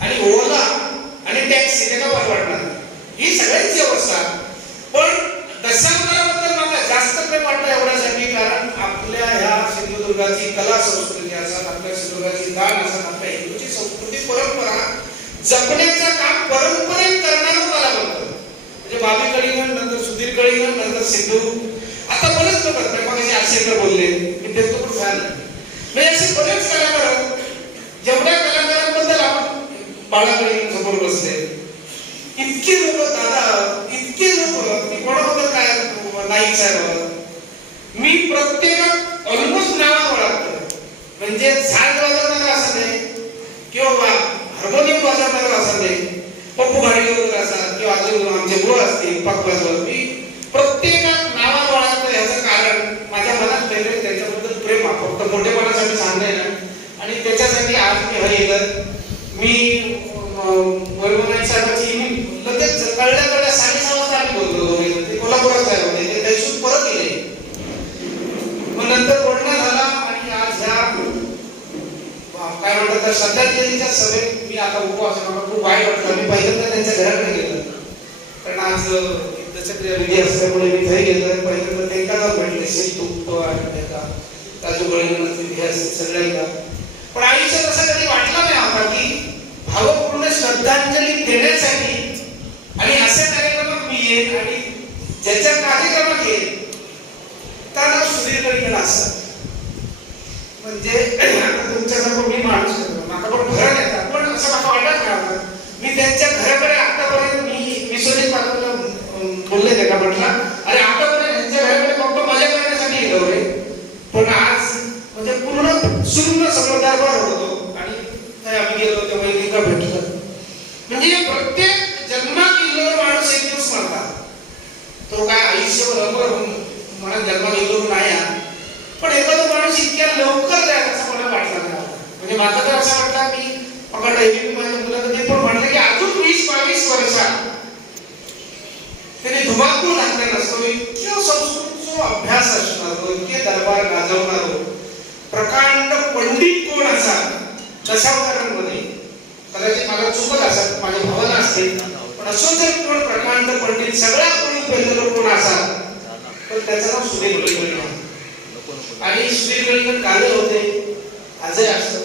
आणि ओला आणि टॅक्सी त्याला परवडणार ही सगळ्यांची अवस्था. पण दशावताराबद्दल मला जास्त प्रेम वाटतं एवढ्यासाठी कारण आपल्या ह्या सिंधुदुर्गाची कला संस्कृती असतात आपल्या सिंधुदुर्गाची दान असतात आपल्या हिंदूची संस्कृती परंपरा जपण्याचं काम परंपरेत करणारं मला म्हणतं म्हणजे बाबी कलिंगण नंतर सुधीर कलिंगण नंतर सिंधू आता बरेच लोक प्रेमाशी आशेकर बोलले मी त्यांचं पण फॅन म्हणजे असे बरेच कलाकार जेवढ्या कलाकारांबद्दल आपण बाळा कलिंगण समोर बसले इतके लोक दादा इतके लोक की कोणाबद्दल काय नाईक साहेब मी प्रत्येकात ऑलमोस्ट नावात ओळखतो म्हणजे झाड वाजवणारा असं नाही किंवा हार्मोनियम वाजवणारा असं नाही पप्पू गाडीवर असतात किंवा अजून आमचे गुरु असतील पक्वाजवर मी प्रत्येकात नावात ओळखतो याचं कारण माझ्या मनात पहिले त्याच्याबद्दल प्रेम आहे फक्त मोठेपणासाठी सांगणे ना आणि त्याच्यासाठी आज मी हरिहर मी वैभवनाथ साहेबांची लगेच कळल्या 6:30 वाजता आम्ही बोलतो ते कोल्हापुरात साहेब होते ते दैसूत परत गेले मग नंतर बोलणं झाला आणि आज ह्या काय म्हणतात श्रद्धांजलीच्या सभेत मी आता उपवास मला खूप वाईट वाटलं मी पहिल्यांदा त्यांच्या घराकडे गेलो कारण आज दशक्रिया विधी असल्यामुळे मी घरी गेलो पहिल्यांदा त्यांना भेटले सिद्धू आणि राजू कलिंगणाचे विधी असते सगळ्यांना पण आयुष्यात असं कधी वाटलं नाही होता की भावपूर्ण श्रद्धांजली देण्यासाठी आणि अशा कार्यक्रमात मी येईल आणि ज्याच्या कार्यक्रमात येईल त्या नाव सुधीर कलिंगण असतात म्हणजे तुमच्यासारखं मी माणूस मला पण घर येतात पण असं मला वाटत नाही मी त्यांच्या घराकडे आतापर्यंत मी विश्वजित पाटलाला बोलले ते का म्हटलं अरे आतापर्यंत त्यांच्या घराकडे फक्त मजा करण्यासाठी येतो रे पण आज म्हणजे पूर्ण शून्य सगळं दरबार होतो आणि आम्ही गेलो तेव्हा एका भेटलं म्हणजे प्रत्येक जन्मात गेलेला माणूस एक दिवस मरतात तो काय आयुष्यभर अमर मला जन्मात गेलो नाही पण एखादा माणूस इतक्या लवकर जाईल असं मला वाटलं नाही म्हणजे माझा तर असं वाटलं मी पकडलं एबीपी माझ्या मुलाला ते पण म्हटलं की अजून 20-22 वर्षात त्याने धुमाकूळ घातला नसतो इतक्या संस्कृत जो अभ्यास असणारो इतके दरबार गाजवणारो प्रकांड पंडित कोण असा दशावतारांमध्ये, कदाचित मला चुकत असत, माझी भावना असते, पण असो जर कोण प्रकांड पंडित सगळ्या कोणी पेरलेलो कोण असा तर त्याचं नाव सुधीर कलिंगण. आणि सुधीर कलिंगण काले होते, आजही असतं,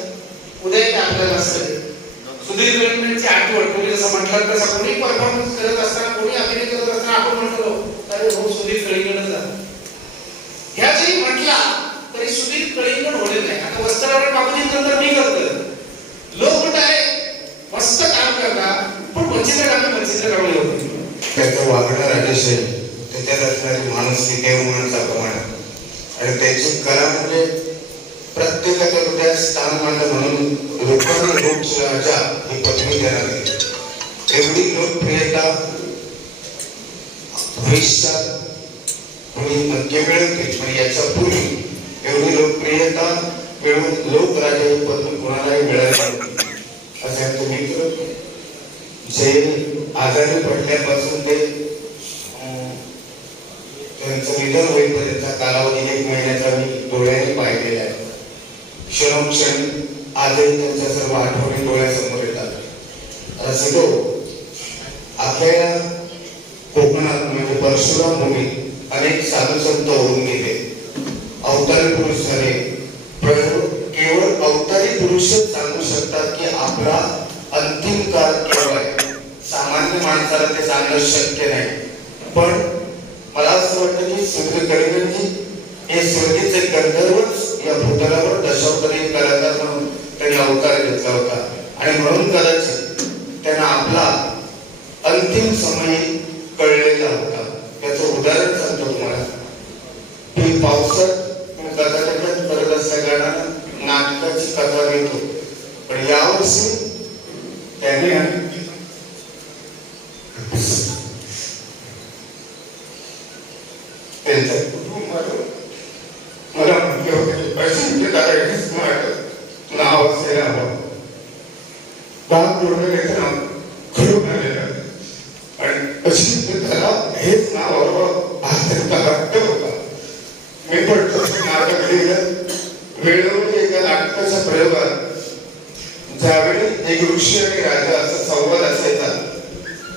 उद्या ते आपल्याला असतं. सुधीर कलिंगणची आठवण तुम्ही जसं म्हटलं तसं कोणी परफॉर्मन्स करत असताना, कोणी अभिनय करत असताना आपण म्हणतो अरे हो सुधीर कलिंगणच झाला. ह्या जरी म्हटला तरी सुधीर कलिंगण होणे नाही. आता वस्त्रावर बाबूजींनंतर मी करतो, लोक कुठे आहे मस्त काम करतात, पण वंचित कामे होते. त्याचं वागणं राजेश त्याच्यात असणारी माणुसकी देव माणसाप्रमाणे, आणि त्याची कला म्हणजे प्रत्येकाच्या हृदयात स्थान मांडलं म्हणून लोकांनी लोकराजा ही पदवी देणार एवढी लोकप्रियता भविष्यात कोणी नक्की मिळवते. पण याच्या पूर्वी एवढी लोकप्रियता मिळवून लोकराजा ही पदवी कोणालाही मिळाली असे आमचे मित्र जे आजारी पडल्यापासून ते त्यांचं निधन होईपर्यंतचा कालावधी 1 महिन्याचा मी डोळ्याने पाहिलेला आहे. क्षणोक्षण आजही त्यांच्या सर्व आठवणी डोळ्यासमोर येतात. असं आपल्या कोकणात म्हणजे परशुराम भूमीत अनेक साधू संत होऊन गेले, अवतारी पुरुष झाले. केवळ अवतारी पुरुषच सांगू शकतात की आपला अंतिम काळ केव्हा आहे. सामान्य माणसाला ते सांगणं शक्य नाही. पण मला असं वाटतं की सुधीर कलिंगणजी हे स्वर्गीचे गंधर्वच या भूतलावर दशावतारी कलाकार म्हणून त्यांनी अवतार घेतला होता, आणि म्हणून कदाचित त्यांना आपला अंतिम समय कळलेला होता. त्याचं उदाहरण सांगतो तुम्हाला की पावसात कथाकथन करत असताना नाटकाची कथा घेतो, पण यावर्षी त्यांनी त्यांच्या कुटुंबाला मला म्हटले होते अजिंक्य तारेच नाव असेल हवं. बाग जोडण्याचं नाव घडून आलेलं, आणि अजिंक्य त्याला हेच नाव हवं हा त्यांचा हट्ट होता. मी पण तसं नाटक लिहिलं. वेळोवेळी एका नाटकाच्या प्रयोगात ज्यावेळी एक ऋषी आणि राजा असा संवाद असायचा,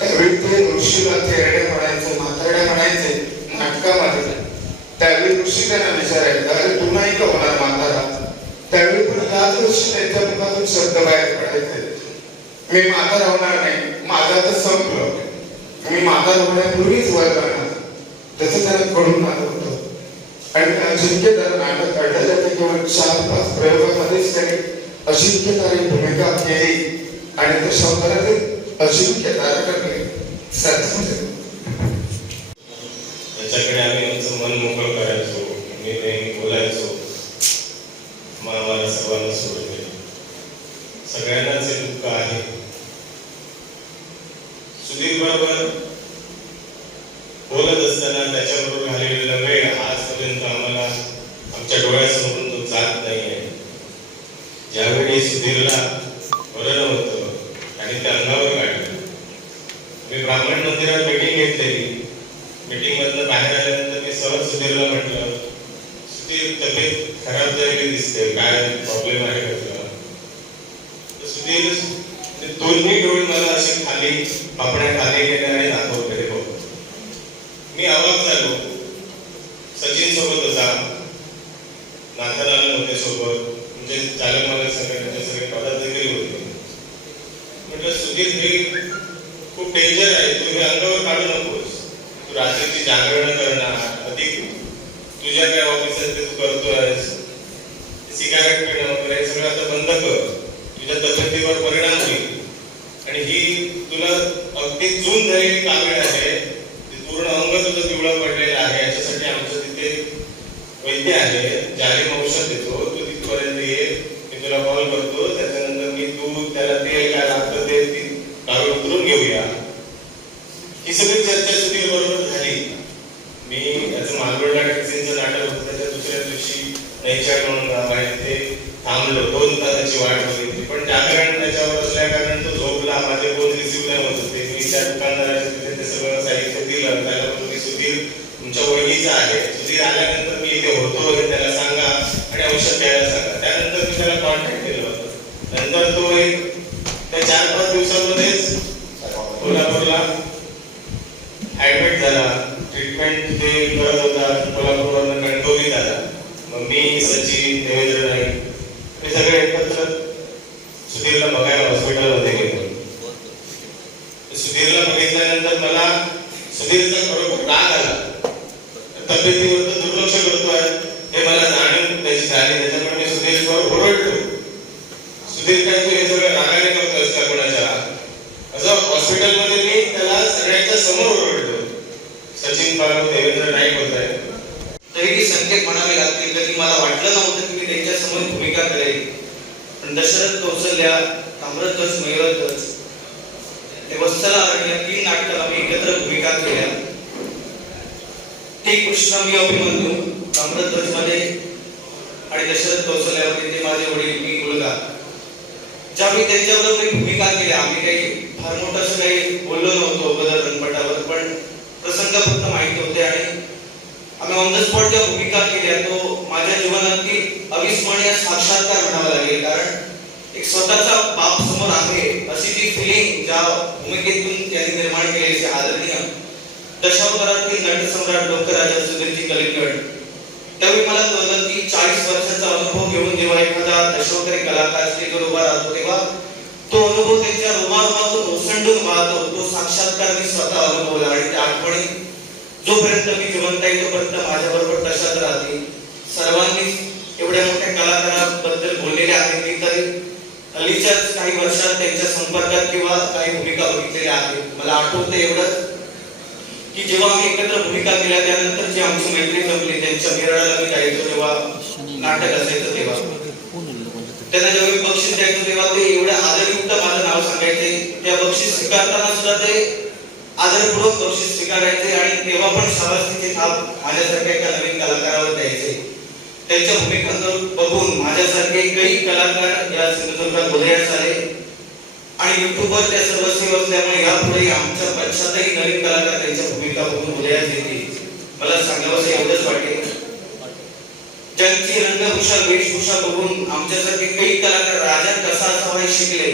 त्यावेळी ते ऋषीला थेरडे म्हणायचे, म्हातारडे म्हणायचे नाटकामध्ये. त्यावेळी ऋषी त्यांना विचारायचा अरे तू नाही का होणार म्हातारा. त्यावेळी पण याच ऋषी त्यांच्या मुखातून शब्द बाहेर पडायचे, मी म्हातारा होणार नाही, माझा तर संपलं, मी म्हातारा होण्यापूर्वीच वर जाणार. त्याचं त्यांना कळून आलं होतं. आणि अजिंक्य तारे नाटक काढलं जाते केवळ 4-5 प्रयोगामध्येच त्यांनी अजिंक्य तारे भूमिका केली, आणि दशावतारातील अजिंक्य तारकाने त्याच्याकडे आम्ही आमचं मन मोकळं करायचो, मी नेहमी बोलायचो, मला सर्वांना सोडून दिलं. सगळ्यांनाच हे दुःख आहे. सुधीर बरोबर बोलत असताना त्याच्याबरोबर घालवलेला वेळ आजपर्यंत आम्हाला आमच्या डोळ्यासमोरून तो जात नाही आहे. ज्यावेळी सुधीरला बरं नव्हतं आणि ते अंगावर काढलं, मी ब्राह्मण मंदिरात मीटिंग घेतलेली. मीटिंग मधनं बाहेर आल्यानंतर मी सहज सुधीरला म्हटलं सुधीर तब्येत खराब झालेली दिसते, काय प्रॉब्लेम आहे का तुला. तर सुधीर दोन्ही डोळे मला असे खाली पापण्या खाली गेले आणि दाखवले. हो मी अवाक झालो. सचिन सोबत होता, नाथन आलं होते सोबत, म्हणजे चालक मला सगळे पदाधिकारी होते. म्हटलं सुधीर हे खूप डेंजर आहे, तू हे अंगावर काढू नकोस. तू रात्रीची जागरण करणार, अधिक तुझ्या काय ऑफिसात ते तू करतोयस, सिगारेट पिणं वगैरे हे सगळं आता बंद कर. तुझ्या तब्येतीवर परिणाम होईल. आणि ही तुला अगदी जून झालेली कावीळ आहे, पूर्ण अंग तुझं पिवळं पडलेलं आहे. याच्यासाठी आमचं तिथे वैद्य आहे, जालिम औषध देतो, तू तिथपर्यंत ये, मी तुला कॉल करतो. त्याच्यानंतर मी तू त्याला तेल काय लागतं ते कावीळ उतरून घेऊया. ही सगळी चर्चा सुधीर बरोबर झाली. मी याचं मालवणला टॅक्सीचं नाटक होतं, त्याच्या दुसऱ्या दिवशी नैचार म्हणून गाव आहे तिथे थांबलो. 2 तासाची वाट बघितली, पण जागरण त्याच्यावर असल्या कारण तो झोपला. माझे फोन रिसिव्ह नाही होत होते. मी त्या दुकानदाराच्या तिथे ते सगळं साहित्य दिलं. त्याला बोललो की सुधीर तुमच्या ओळखीचा आहे, सुधीर आल्यानंतर मी इथे होतो वगैरे त्याला सांगा आणि औषध द्यायला सांगा. त्यानंतर मी त्याला कॉन्टॅक्ट केलं होतं. नंतर तो एक त्या 4-5 दिवसामध्येच कोल्हापूरला ऍडमिट झाला. ट्रीटमेंट ते करत होता. कोल्हापूरवरून कणकवलीत आला. मग मी, सचिन, देवेंद्र नाईक हे सगळे एकत्र सुधीरला बघायला हॉस्पिटलमध्ये गेलो. सुधीरला बघितल्यानंतर मला सुधीरचा खरोखर राग आला. तब्येतीवर तर दुर्लक्ष करतोय हे मला जाणीव त्याची झाली. त्याच्यामुळे मी सुधीरवर ओरडलो. सुधीर काय तू हे सगळं रागाने करतोयस का कोणाच्या? असं हॉस्पिटलमध्ये मी त्याला सगळ्यांच्या समोर ओरडलो. सचिन पारू, देवेंद्र नाईक होत आहे. तरी संकेत म्हणावे लागतील की मला वाटलं नव्हतं की मी त्यांच्या समोर भूमिका करेल. पण दशरथ कौशल्या, ताम्रध्वज, मयूरध्वज हे वत्सला या 3 नाटकाला मी एकत्र भूमिका केल्या. ते कृष्ण मी अभिमन्यू ताम्रध्वज मध्ये आणि दशरथ कौशल्यामध्ये ते माझे वडील मी मुलगा. ज्यावेळी त्यांच्याबरोबर भूमिका केल्या आम्ही काही फार मोठं असं काही बोललो नव्हतो बदल रंगपटावर, पण प्रसंग फक्त माहिती होते आणि आम्ही ऑन द स्पॉट ज्या भूमिका केल्या तो माझ्या जीवनातील अविस्मरणीय साक्षात्कार म्हणावा लागेल. कारण एक स्वतःचा बाप समोर आहे अशी जी फिलिंग ज्या भूमिकेतून त्यांनी निर्माण केली आदरणीय दशावतारातील नटसम्राट लोकराजा सुधीरजी कलिंगड. त्यावेळी मला कळलं की 40 वर्षाचा अनुभव घेऊन जेव्हा एखादा दशावतारी कलाकार स्टेजवर उभा राहतो तेव्हा तो अनुभव त्यांच्या रोमारोमातून ओसंडून वाहतो. तो साक्षात्कार मी स्वतः अनुभवला आणि त्या आठवणी जोपर्यंत मी जिवंत आहे तोपर्यंत माझ्याबरोबर तशाच राहतील. सर्वांनी एवढ्या मोठ्या कलाकाराबद्दल बोललेले आहेत. मी तर हल्लीच्याच काही वर्षात त्यांच्या संपर्कात किंवा काही भूमिका बघितलेल्या आहेत. मला आठवतं एवढं की जेव्हा आम्ही एकत्र भूमिका केल्या त्यानंतर जी आमची मैत्री जमली, त्यांच्या मिरळाला मी जायचो तेव्हा नाटक असायचं तेव्हा त्यांना जेव्हा बक्षीस द्यायचो तेव्हा ते एवढ्या आदरयुक्त माझं नाव सांगायचे. त्या बक्षीस स्वीकारताना सुद्धा ते आदरपूर्वक बक्षीस स्वीकारायचे आणि तेव्हा पण शाबासकीचे थाप माझ्यासारख्या एका नवीन कलाकारावर द्यायचे. त्यांच्या भूमिकांवर बघून माझ्यासारखे काही कलाकार या सिंधुदुर्गात उदयास आले आणि युट्यूबवर त्या सर्व सेवा असल्यामुळे यापुढे आमच्या पश्चातही नवीन कलाकार त्यांच्या भूमिका बघून उदयास येतील. मला सांगावंसं एवढंच वाटेल, ज्यांची रंगभूषा वेशभूषा बघून आमच्यासारखे काही कलाकार राजा कसा असावा हे शिकले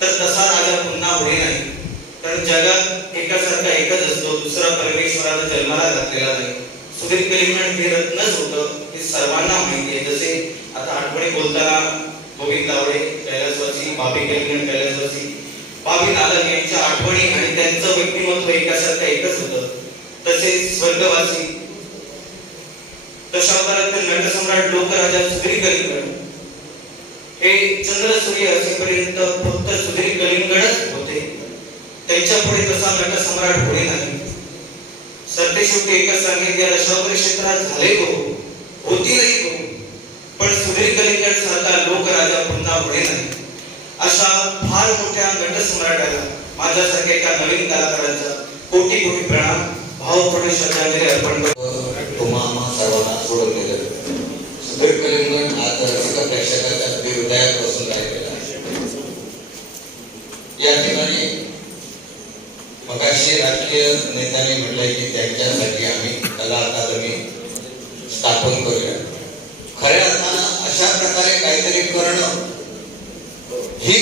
तर तसा राजा पुन्हा होणे नाही. कारण जगात एकासारखा एकच असतो, दुसरा परमेश्वराने जन्माला घातलेला नाही. सुधीर कलिंगड हे रत्नच होतं हे सर्वांना माहिती आहे. जसे आता आठवणी बोलताना गोविंद तावडे कैलासवासी, बाबी कलिंगड कैलासवासी, बाबी नालक यांच्या आठवणी आणि त्यांचं व्यक्तिमत्व एकासारखं एकच होतं. तसेच स्वर्गवासी दशावतारातील नटसम्राट लोकराजा सुधीर कलिंगड हे चंद्र सूर्य असेपर्यंत फक्त सुधीर कलिंगडच होते. त्यांच्या पुढे तसा नटसम्राट पुढे नाही. सरतेशेवटी एकच सांगेल या दशावतारी क्षेत्रात झाले गो होतीलही गो, पण सुधीर कलिंगड सारखा लोकराजा पुन्हा पुढे नाही. अशा फार मोठ्या नटसम्राटाला माझ्यासारख्या एका नवीन कलाकाराचा कोटी कोटी प्रणाम, भावपूर्ण श्रद्धांजली अर्पण करतो. तुम्हा सर्वांना सोडून गेलं. सुधीर कलिंगड हा रसिक प्रेक्षकाच्या अगदी हृदयात बसून राहिलेला आहे. या ठिकाणी मगाशी राजकीय नेत्यांनी म्हटलंय की त्यांच्यासाठी आम्ही कला अकादमी स्थापन करूया. खऱ्या अर्थानं अशा प्रकारे काहीतरी करणं ही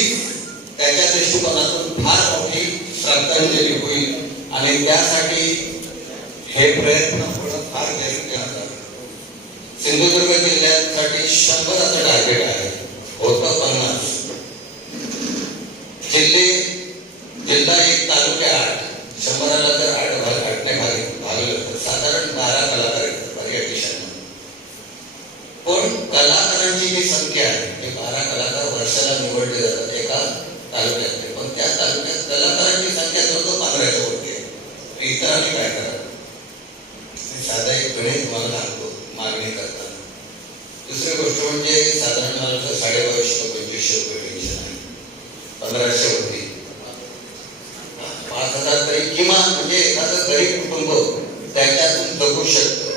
त्याच्या दृष्टिकोनातून फार मोठी श्रद्धांजली होईल आणि त्यासाठी हे प्रयत्न होणं फार गरजेचं आहे. सिंधुदुर्ग जिल्ह्यासाठी 100चं टार्गेट आहे, होतं 50. जिल्हा 1, तालुके 8. 100ला जर 8ने भागलं तर साधारण 12 कलाकार आहेत पर्यटिशन. पण कलाकारांची जी संख्या आहे ते 12 कलाकार वर्षाला निवडले जातात एका तालुक्यात. पण त्या तालुक्यात कलाकारांची संख्या जवळजवळ 15च्या वरती आहे. इतरांनी काय करावं? साधा एक गणित तुम्हाला सांगतो मागणी करताना. दुसरी गोष्ट म्हणजे साधारण 2250-2500 रुपये पेन्शन आहे. 1500 वरती 5000 तरी किमान म्हणजे एखादं गरीब कुटुंब त्याच्यातून जगू शकतं.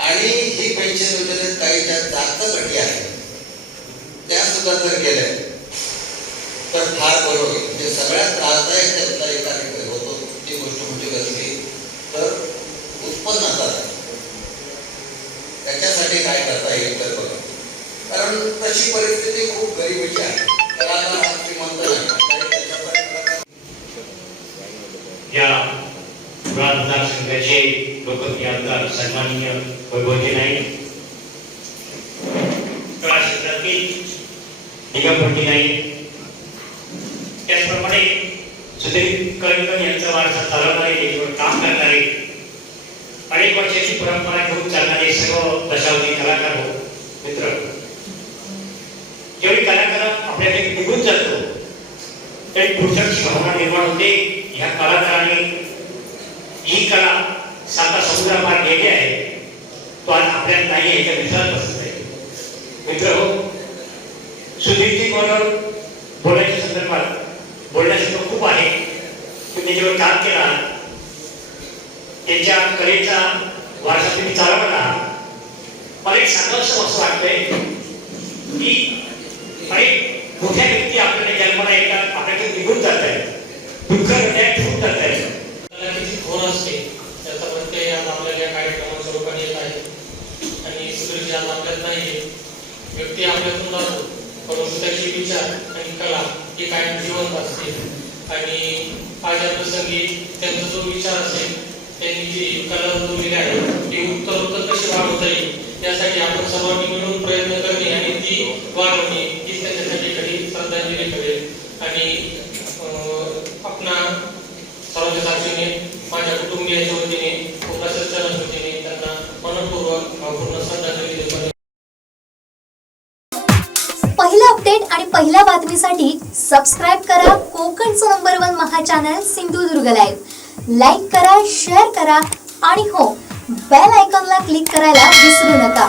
आणि ही पेन्शन योजनेत काही ज्या जास्त गटी आहेत त्या सुद्धा जर केल्या तर फार बरं होईल. म्हणजे सगळ्यात त्रासदायक त्यातला एक कार्यक्रम होतो ती गोष्ट म्हणजे कसली तर उत्पन्नाचा आहे. त्याच्यासाठी काय करता येईल तर बघा, कारण तशी परिस्थिती खूप गरिबीची आहे. कलाकार हा श्रीमंत नाही तरी त्याच्यापर्यंत या पुरा मतदारसंघाचे लोकप्रिय आमदार सन्माननीय वैभवजी नाईक, कला क्षेत्रातील निगमपती नाईक, त्याचप्रमाणे सुधीर कलिंगण यांचा वारसा चालवणारे, त्याच्यावर काम करणारे, अनेक वर्षाची परंपरा घेऊन चालणारे सर्व दशावधी कलाकार हो मित्र, जेवढी कलाकार आपल्याकडे निघून जातो त्यावेळी पुढच्याची भावना निर्माण होते. ह्या कलाकारांनी ही कला साता समुद्रापार गेली आहे, तो आज आपल्यात नाही याच्या विश्वास बसत आहे. मित्र हो, सुधीरजी बरोबर बोलायच्या संदर्भात बोलण्यासारखं खूप आहे. तुम्ही त्याच्यावर काम केला, त्यांच्या कलेचा वारसा तुम्ही चालवला. मला एक सांगावंसं असं वाटतंय की अनेक मोठ्या व्यक्ती आपल्याला जन्माला येतात, आपल्याकडे निघून जात आहेत, दुःख हृदयात ठेवून जात आहेत. कलाची खोड असते त्याचा प्रत्यय आज आपल्याला या कार्यक्रमाच्या रूपाने येत आहे. आणि सुधीरजी आज आपल्यात नाही, व्यक्ती आपल्यातून जातो, परंतु त्याचे विचार आणि कला हे कायम जिवंत असते. आणि आज या प्रसंगी त्यांचा जो विचार असेल, त्यांनी जी कला रुजवलेली आहे ती उत्तरोत्तर कशी वाढवता येईल यासाठी आपण सर्वांनी मिळून प्रयत्न करणे आणि ती वाढवणे ही त्याच्यासाठी खरी श्रद्धांजली ठरेल. आणि आपणा सर्वांच्या साक्षीने, माझ्या कुटुंबियांच्या वतीने, प्रशासनाच्या वतीने त्यांना मनपूर्वक भावपूर्ण श्रद्धांजली देतो. पहिला अपडेट आणि पहिल्या बातमीसाठी सबस्क्राईब करा कोकणचं नंबर 1 महा चॅनल सिंधुदुर्ग लाईव्ह. लाईक करा, शेअर करा आणि हो, बेल आयकॉनला क्लिक करायला विसरू नका.